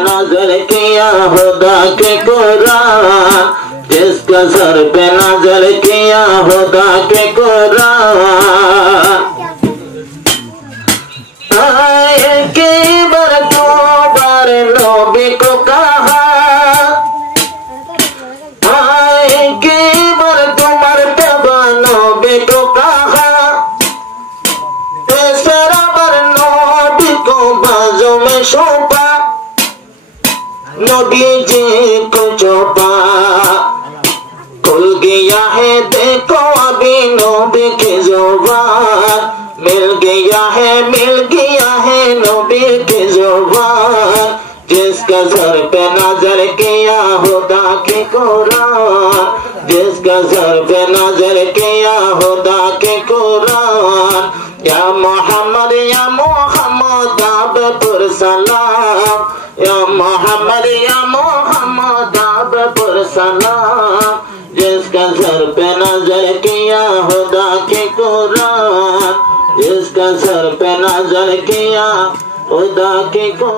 नजर किया खुदा के कुरान, जिसका सर पे नजर किया खुदा के कुरान। के बार नबी को कहा, के बार तुम्हारे तबा नबी को कहा, तेरा बार नबी को बाजू में सौंपा, नबी जी को चौपा। खुल गया है देखो अभी नबी की जुबान, मिल गया है नबी की जुबान, जिसका सर पे नजर किया खुदा के कुरान, जिसका सर पे नजर किया खुदा के कुरान। या मोहम्मद आप पर सलाम, या मोहम्मद आप पर सलाम, जिसका सर पे नजर किया खुदा के कुरान, जिसका सर पे नजर किया खुदा के कुरान।